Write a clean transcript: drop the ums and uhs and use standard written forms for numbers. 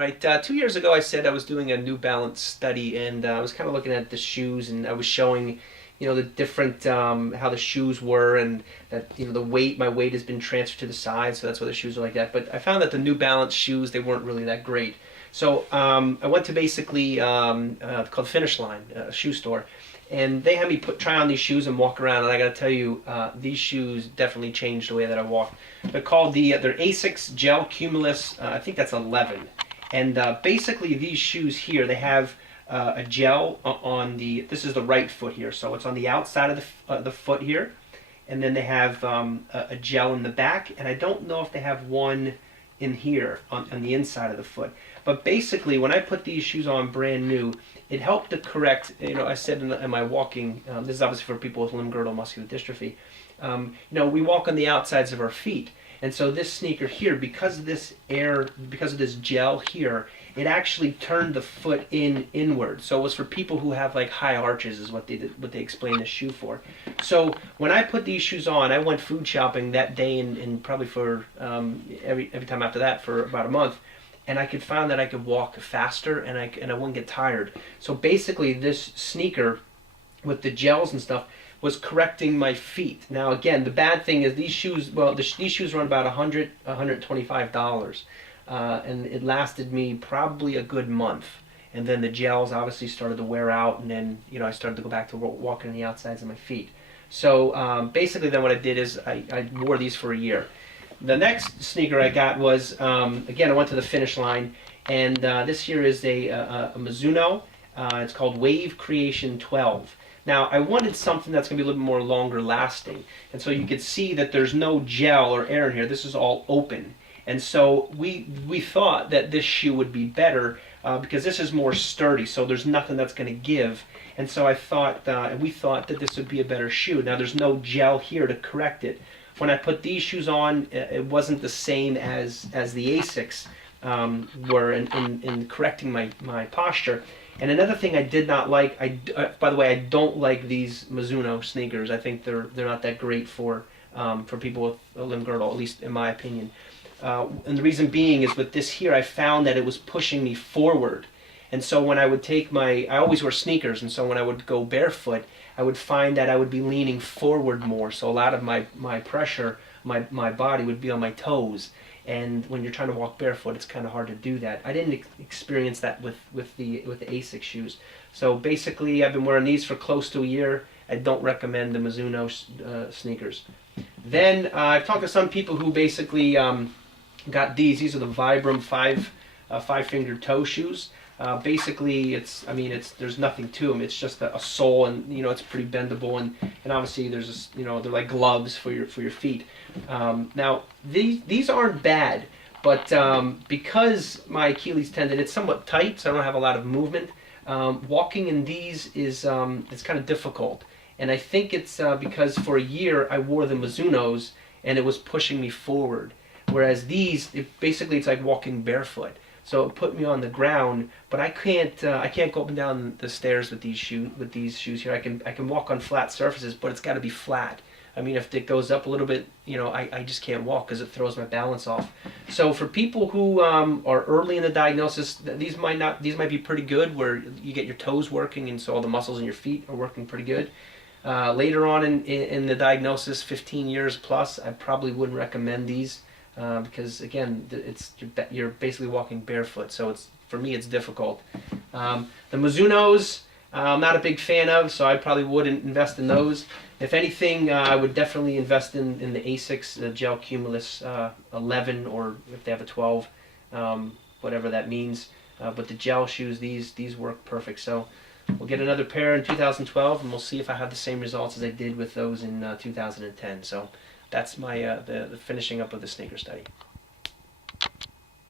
All right, 2 years ago I said I was doing a New Balance study, and I was kind of looking at the shoes, and I was showing, the different, how the shoes were, and that, my weight has been transferred to the side, so that's why the shoes are like that. But I found that the New Balance shoes, they weren't really that great. So I went to basically, called Finish Line, a shoe store, and they had me try on these shoes and walk around, and I got to tell you, these shoes definitely changed the way that I walk. They're called they're Asics Gel Cumulus, I think that's 11. And basically these shoes here, they have a gel on this is the right foot here, so it's on the outside of the foot here. And then they have a gel in the back, and I don't know if they have one in here on the inside of the foot. But basically, when I put these shoes on brand new, it helped to correct, I said in my walking, this is obviously for people with limb-girdle muscular dystrophy, we walk on the outsides of our feet. And so this sneaker here, because of this gel here, it actually turned the foot inward. So it was for people who have like high arches, is what they explained this shoe for. So when I put these shoes on, I went food shopping that day, and probably for every time after that for about a month, and I could find that I could walk faster, and I wouldn't get tired. So basically, this sneaker with the gels and stuff was correcting my feet. Now again, the bad thing is these shoes, these shoes run about $125, and it lasted me probably a good month. And then the gels obviously started to wear out, and then I started to go back to walking on the outsides of my feet. So basically then what I did is I wore these for a year. The next sneaker I got was, again, I went to the Finish Line, and this here is a Mizuno. It's called Wave Creation 12. Now, I wanted something that's going to be a little bit more longer lasting. And so you could see that there's no gel or air in here. This is all open. And so we thought that this shoe would be better because this is more sturdy, so there's nothing that's going to give. And so we thought that this would be a better shoe. Now, there's no gel here to correct it. When I put these shoes on, it wasn't the same as the Asics were in correcting my posture. And another thing I did not like, by the way, I don't like these Mizuno sneakers. I think they're not that great for people with a limb girdle, at least in my opinion. And the reason being is with this here, I found that it was pushing me forward. And so when I would I always wear sneakers, and so when I would go barefoot, I would find that I would be leaning forward more. So a lot of my pressure, my body would be on my toes. And when you're trying to walk barefoot, it's kind of hard to do that. I didn't experience that with the Asics shoes. So basically, I've been wearing these for close to a year. I don't recommend the Mizuno sneakers. Then I've talked to some people who basically got these. These are the Vibram five-finger toe shoes. Basically, there's nothing to them. It's just a sole, and it's pretty bendable, and obviously there's they're like gloves for your feet. Now these aren't bad, but because my Achilles tendon, it's somewhat tight, so I don't have a lot of movement. Walking in these is it's kind of difficult, and I think it's because for a year I wore the Mizunos and it was pushing me forward, whereas these it's like walking barefoot. So it put me on the ground, but I can't go up and down the stairs with these shoes here. I can walk on flat surfaces, but it's got to be flat. I mean, if it goes up a little bit, I just can't walk because it throws my balance off. So for people who are early in the diagnosis, these might be pretty good, where you get your toes working, and so all the muscles in your feet are working pretty good. Later on in the diagnosis, 15 years plus, I probably wouldn't recommend these. Because again, you're basically walking barefoot, so for me it's difficult. The Mizunos, I'm not a big fan of, so I probably wouldn't invest in those. If anything, I would definitely invest in the Asics Gel Cumulus 11, or if they have a 12, whatever that means. But the gel shoes, these work perfect. So we'll get another pair in 2012, and we'll see if I have the same results as I did with those in 2010. So that's my the finishing up of the sneaker study.